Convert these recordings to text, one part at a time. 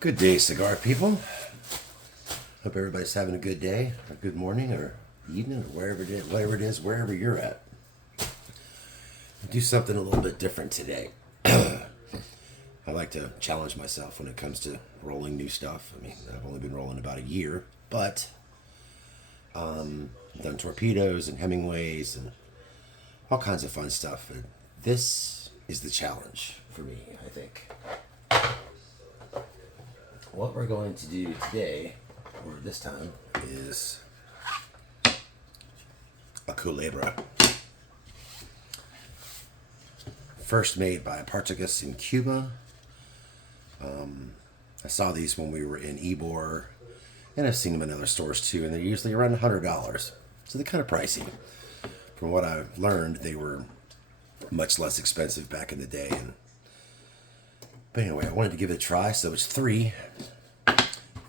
Good day, cigar people. Hope everybody's having a good day, or good morning, or evening, or wherever it is, whatever it is, wherever you're at. I'll do something a little bit different today. I like to challenge myself when it comes to rolling new stuff. I mean, I've only been rolling about a year, but I've done torpedoes and Hemingways and all kinds of fun stuff. And this is the challenge for me, I think. What we're going to do today, or this time, is a Culebra. First made by Portuguese in Cuba. I saw these when we were in Ybor, and I've seen them in other stores too, and they're usually around $100. So they're kind of pricey. From what I've learned, they were much less expensive back in the day. But anyway, I wanted to give it a try, so it's three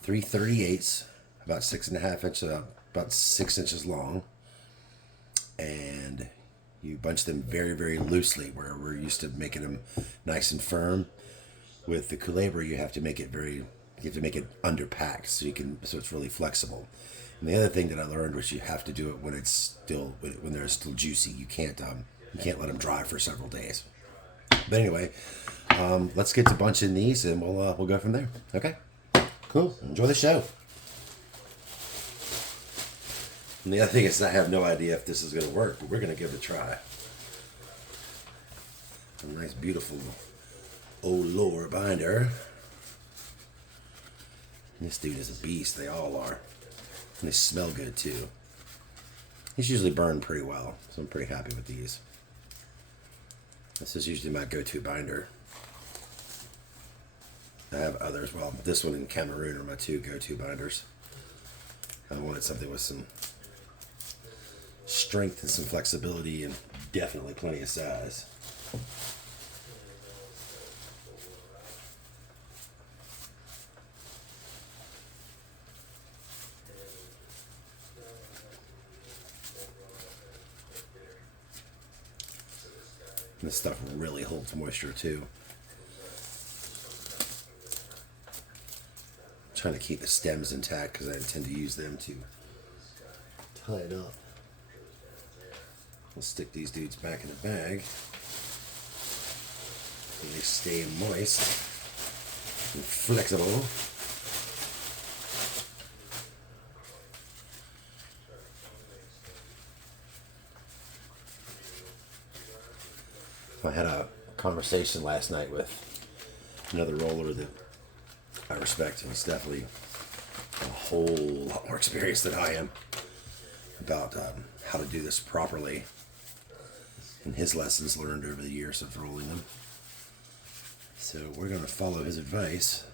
38s, about 6.5 inches, about 6 inches long, and you bunch them very, very loosely, where we're used to making them nice and firm. With the Culebra, you have to make it underpacked, so it's really flexible. And the other thing that I learned was you have to do it when they're still juicy. You can't let them dry for several days. But anyway, let's get to bunching these, and we'll go from there. Okay, cool. Enjoy the show. And the other thing is, I have no idea if this is going to work, but we're going to give it a try. A nice, beautiful Olor binder. And this dude is a beast. They all are. And they smell good too. These usually burn pretty well, so I'm pretty happy with these. This is usually my go-to binder. I have others. Well, this one and Cameroon are my two go-to binders. I wanted something with some strength and some flexibility, and definitely plenty of size. This stuff really holds moisture too. I'm trying to keep the stems intact because I intend to use them to tie it up. We'll stick these dudes back in the bag so they stay moist and flexible. I had a conversation last night with another roller that I respect, and it's definitely a whole lot more experienced than I am about how to do this properly, and his lessons learned over the years of rolling them. So we're going to follow his advice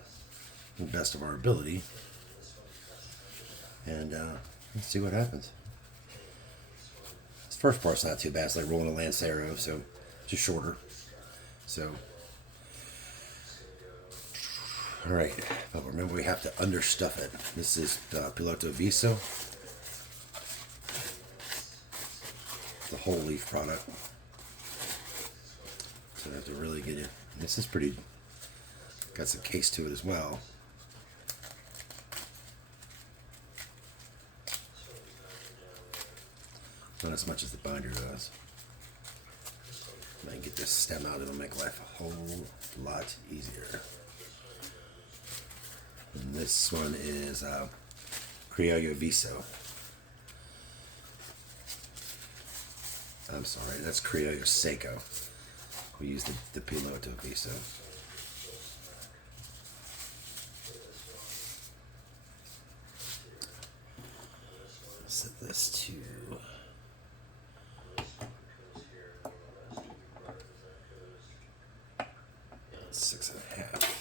to the best of our ability, and let's see what happens. This first part's not too bad. It's like rolling a Lancero, so just shorter. So, all right. But remember, we have to understuff it. This is Piloto Viso, the whole leaf product. So I have to really get it. This is pretty. Got some case to it as well. Not as much as the binder does. If I can get this stem out, it'll make life a whole lot easier. And this one is Criollo Viso. I'm sorry, that's Criollo Seco. We use the Piloto Viso. Set this to 6.5.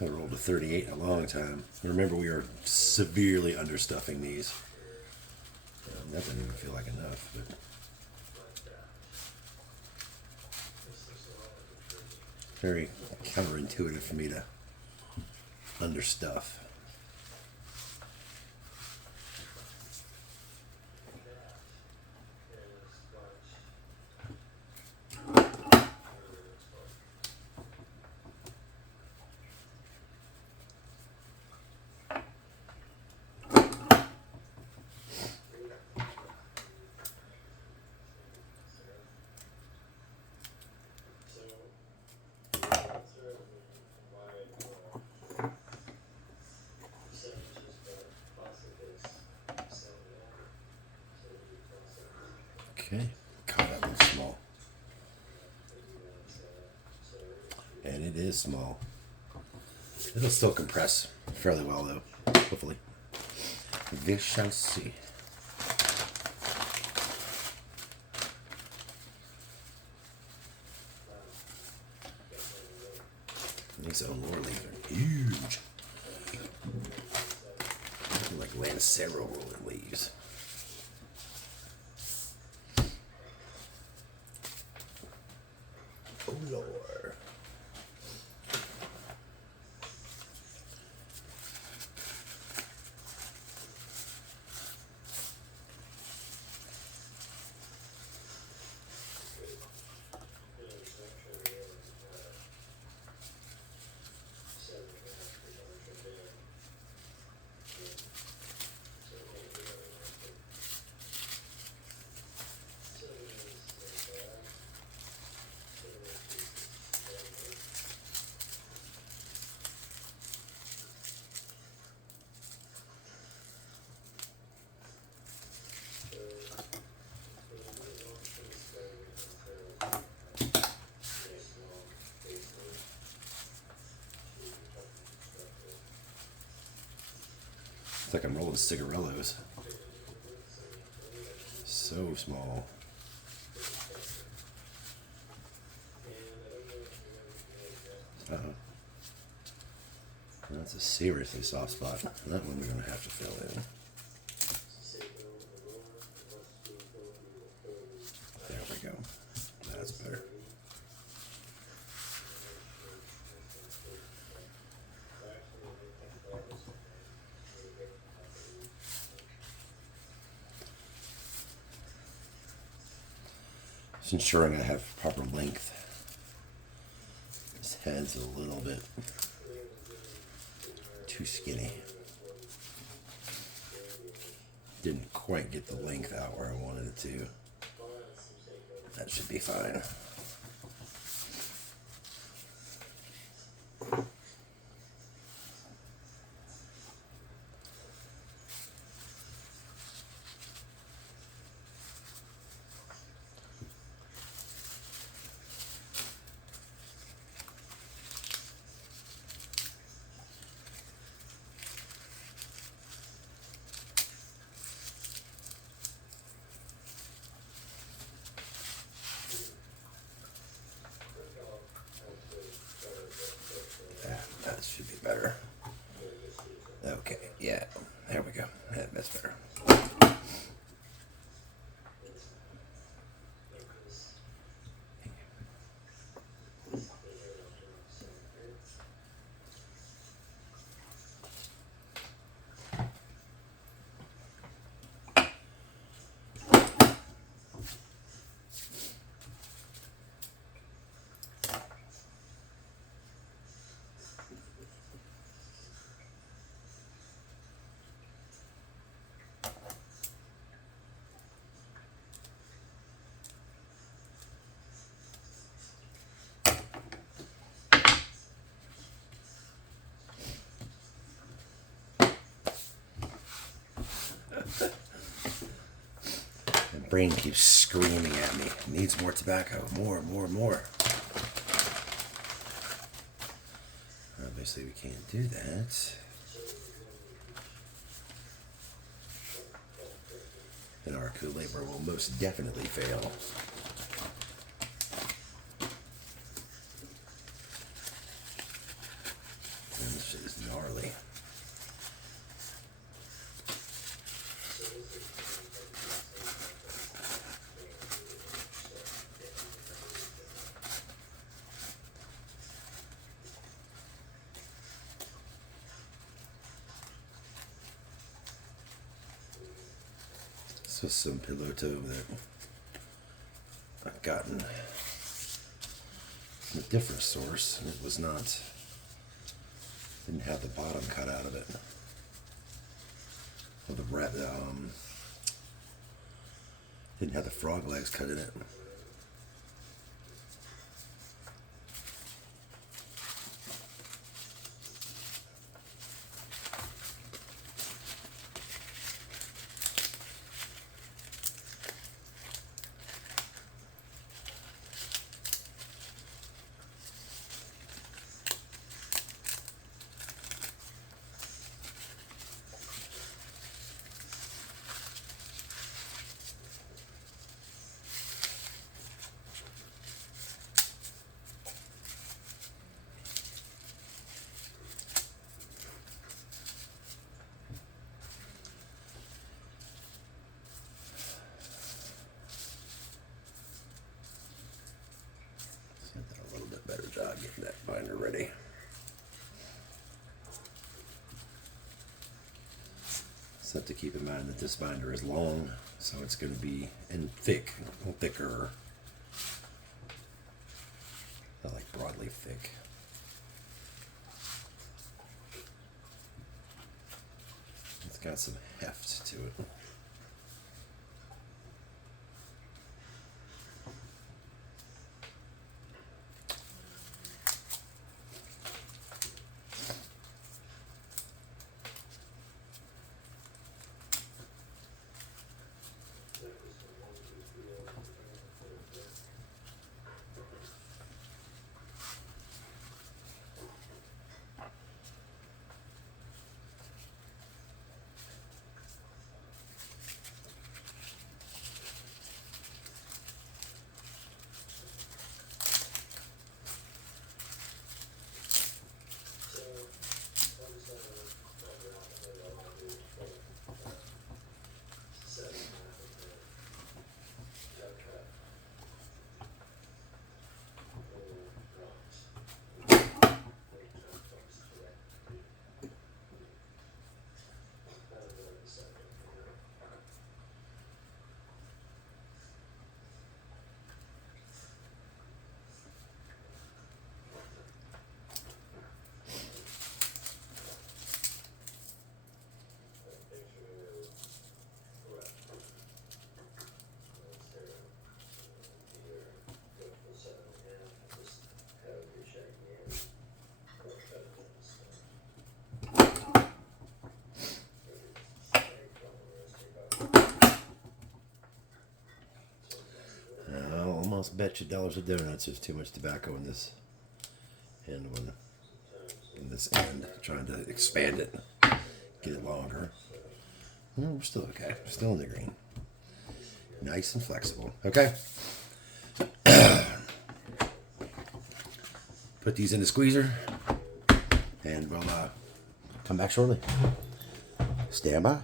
I haven't rolled a 38 in a long time. Remember, we are severely understuffing these. That doesn't even feel like enough, but very counterintuitive for me to understuff. Okay, God, that looks small. And it is small. It'll still compress fairly well, though, hopefully. We shall see. These Allure leaves are huge. They're like Lancero roller leaves. Oh, Lord. It's like I'm rolling cigarillos. So small. Uh-oh. That's a seriously soft spot. That one we're going to have to fill in. There we go. That's better. Just ensuring I have proper length. This head's a little bit too skinny. Didn't quite get the length out where I wanted it to. That should be fine. That should be better. Okay, yeah, there we go. That's better. My brain keeps screaming at me. It needs more tobacco. More. Obviously we can't do that. And our Culebra will most definitely fail. And was some piloto that I've gotten from a different source. It was not, didn't have the bottom cut out of it. Or the didn't have the frog legs cut in it. A little bit better job getting that binder ready. So have to keep in mind that this binder is long, so it's going to be thicker. Not like broadly thick. It's got some heft to it. Bet you dollars of donuts there's too much tobacco in this end one. In this end, trying to expand it, get it longer. No, we're still okay. We're still in the green. Nice and flexible. Okay. Put these in the squeezer, and we'll come back shortly. Stand by.